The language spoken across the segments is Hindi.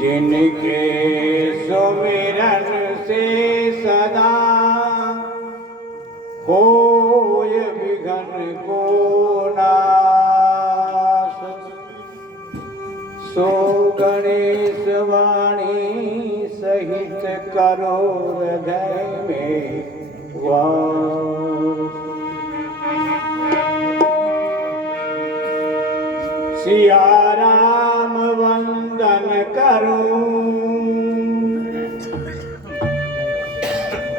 जिनके सुमिरन से सदा होय विघ्न को नाश, सो गणेश वाणी सहित करो हृदय में वास। सिया राम वंदन करूं,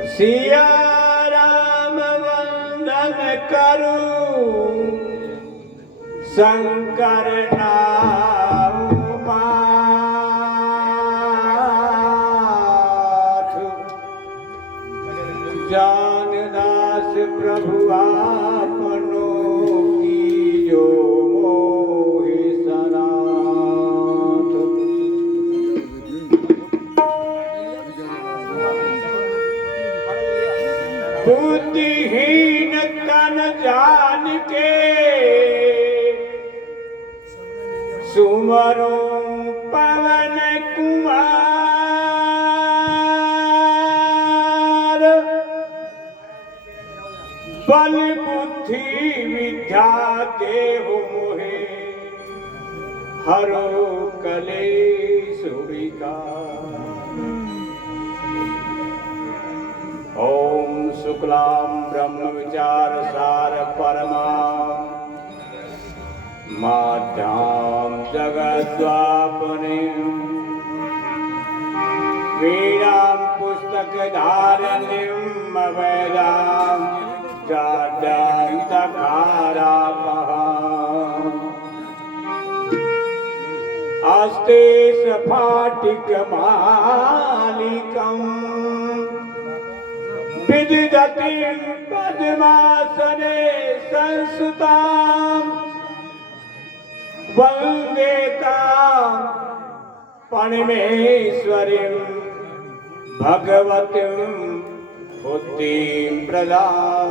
सिया राम वंदन करूं, शंकर नाम माथु। जानदास प्रभु आपनो कीजो मोहि सनाथ। बुद्धिहीन तन जान के सुमरो पवन कुमार, बल बुद्धि विद्या देहु मोहे, हरो कलेश विकार। ओम शुक्लां ब्रह्म विचार सार परमा, माध्यां जगद्वापनिं, वीणां पुस्तकधारिणीं वेदां चाद्यन्तकारापहां। अस्ते स्फाटिकमालिकम् विदधतीं पद्मासने संस्थितां, वन्दे तां परमेश्वरीं भगवतीं बुद्धिं प्रदां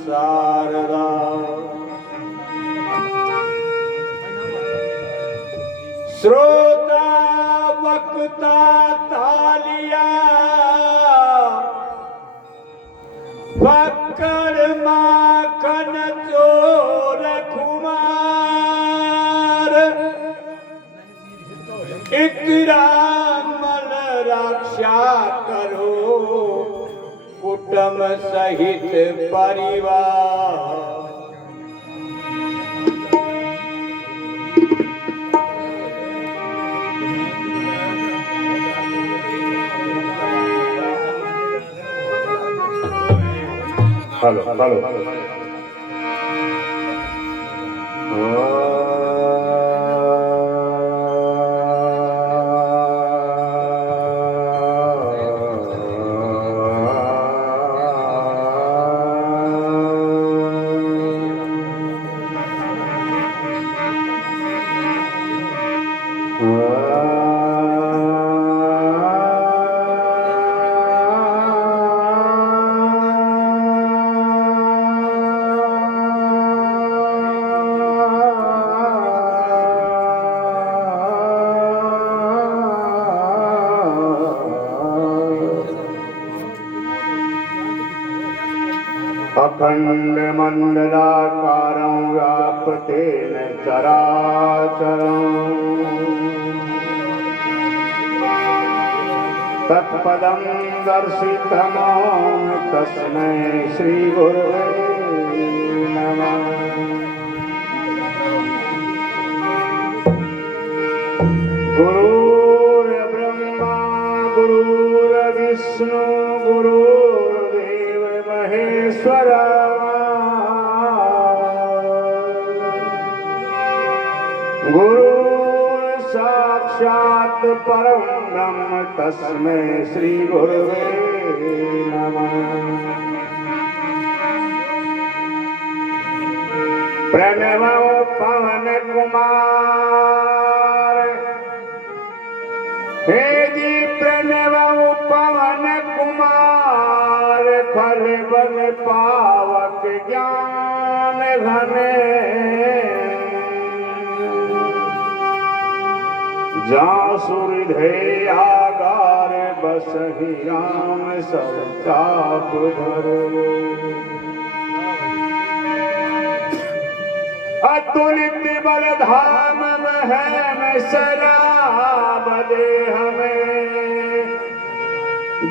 शारदा। श्रोता वक्ता तालिया, फक्कड़ माखन चोर खुमार, इतरामल रक्षा करो कुटुंब सहित परिवार। हेलो हेलो अखंड मंडलाकारं व्याप्तेन चराचरम्, तत्पदं दर्शितम् तस्मै श्री गुरुवे नमः। गुरुर्ब्रह्मा गुरुर्विष्णु गुरुर्देव महेश्वर, गुरु साक्षात् परं ब्रह्म तस्मै श्री गुरुवे नमः। प्रणवो पवन कुमार, हे जी प्रणवो पवन कुमार, फल बल पावक ज्ञान घने, जासुरधे आगार बसहि राम सब चाप धर अतुलित बल धाम है शराब दे हमें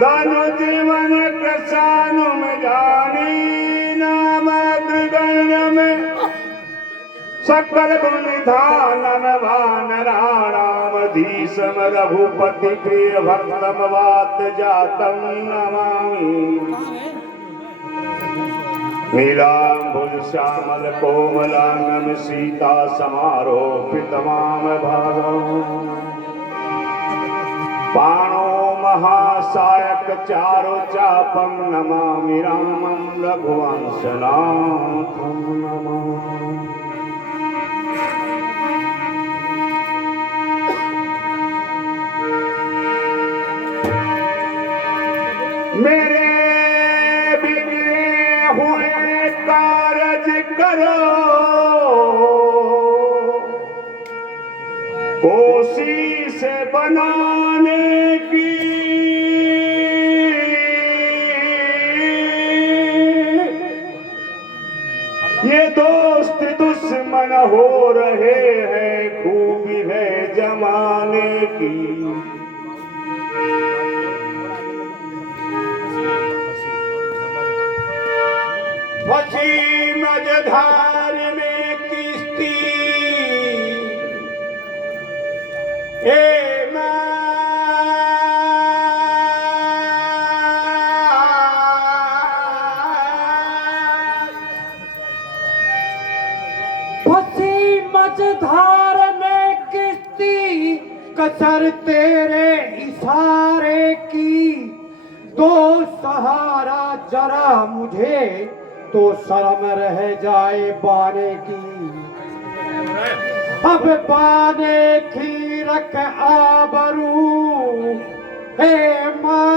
दानु जीवन कसानु में जानी नाम गृगण्य में सकल गुण निधानम वानराणामधीशम रघुपति प्रिय भक्तम वात जातम नमामि नीलांबुज श्यामल कोमलांगम सीता समारोपित माम भागम बाणो महासायक चारु चापम नमामि रामं रघुवंशनाथं नमामि। मेरे बिगड़े हुए कारज करो कोशिश बनाने की ये दोस्त दुश्मन हो रहे हैं खूबी है जमाने की फंसी मझधार में किश्ती ए फंसी मझधार में किश्ती कसर तेरे इशारे की दो सहारा जरा मुझे तो शर्म रह जाए बाने की अब बाने की रख आबरू हे माँ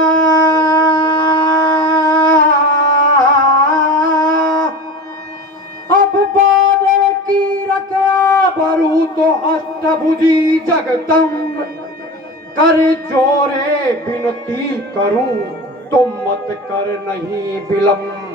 अब बाने की रख आबरू तो अष्टभुजी जगदम्ब कर जोरे विनती करूं तो मत कर नहीं विलम्ब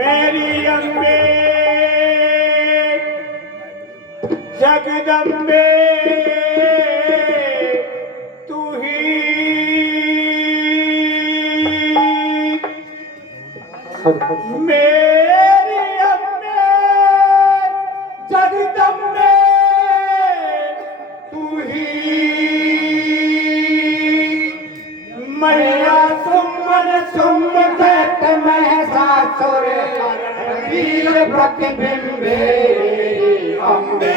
मेरी अम्बे जगदम्बे तू ही मेरी अम्बे जगदम्बे तू ही मैया सुमन सुमत में सासुर वीर प्रतिबिंबे अम्बे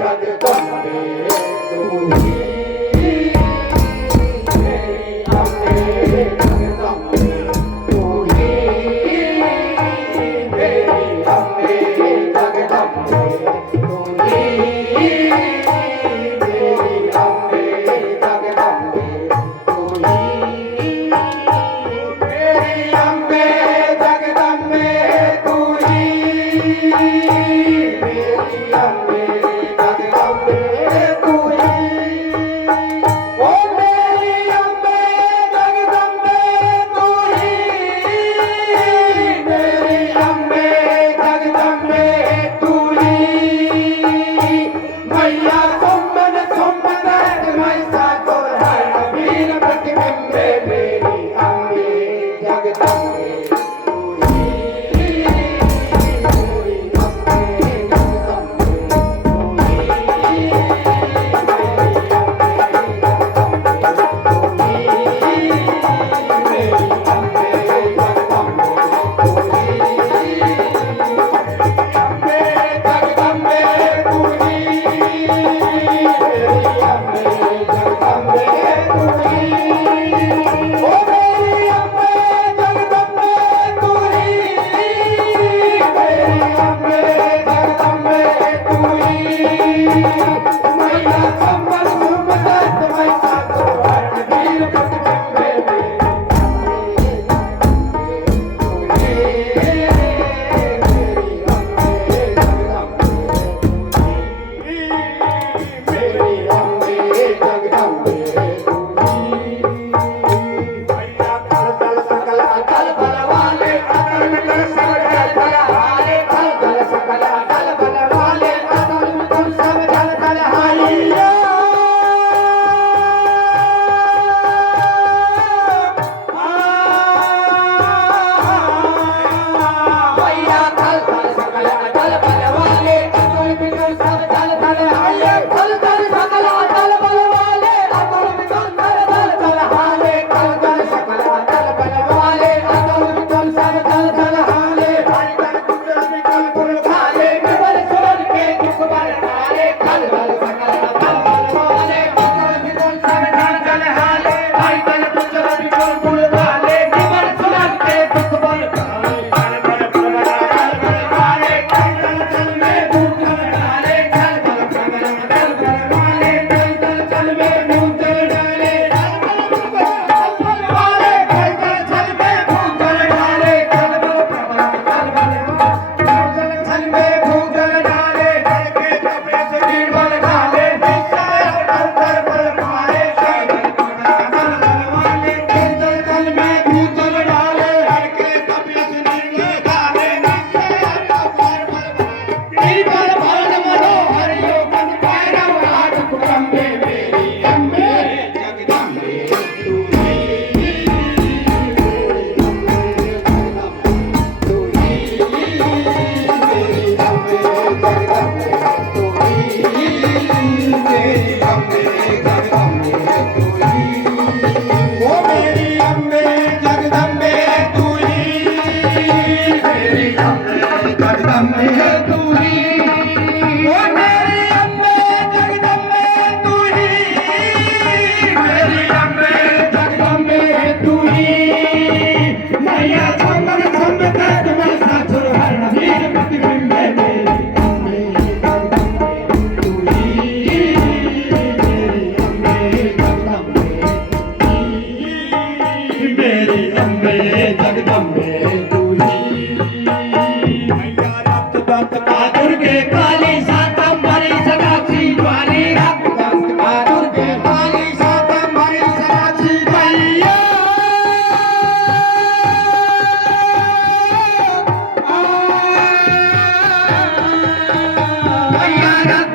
जगदम्बे तू ही अम्बे जगदम्बे तू ही मेरी अम्बे जगदम्बे तू ही मेरी अम्बे जगदम्बे तू ही मेरी अम्बे जगदम्बे तू ही मेरी अम्बे जगदम्बे तू ही ओ मेरी अम्बे जगदम्बे तू ही मेरी अम्बे जगदम्बे तू ही जगत